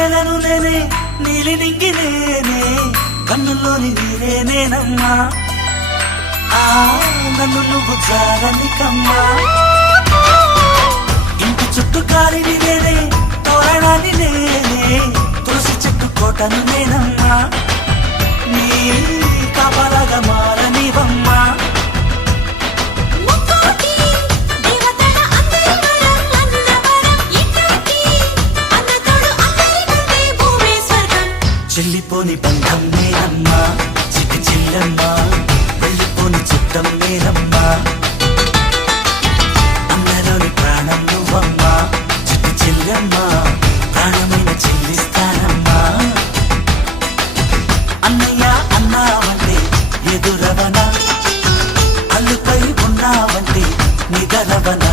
నెలను నేనే నీలి నింగి నేనే కన్నుల్లోని నీరే నేనమ్మా నన్ను నువ్వు జారనికమ్మా ఇంటి చుట్టూ కాలిని నేనే తోరణాన్ని నేనే తులసి చెట్టు కోటను నేనమ్మా నీ కాపలాగా మారనివమ్మా చెల్లిపోని బంధం నేనమ్మా చిట్టి చెల్లమ్మా వెళ్ళిపోని చుట్టం నేనమ్మా అందరోని ప్రాణం నువ్వమ్మా చిట్టి చెల్లమ్మా ప్రాణమైన చెల్లిస్తానమ్మా అన్నయ్య అన్నావంటే ఎదురవనా అల్లుపై ఉన్నావంటే నిదరవనా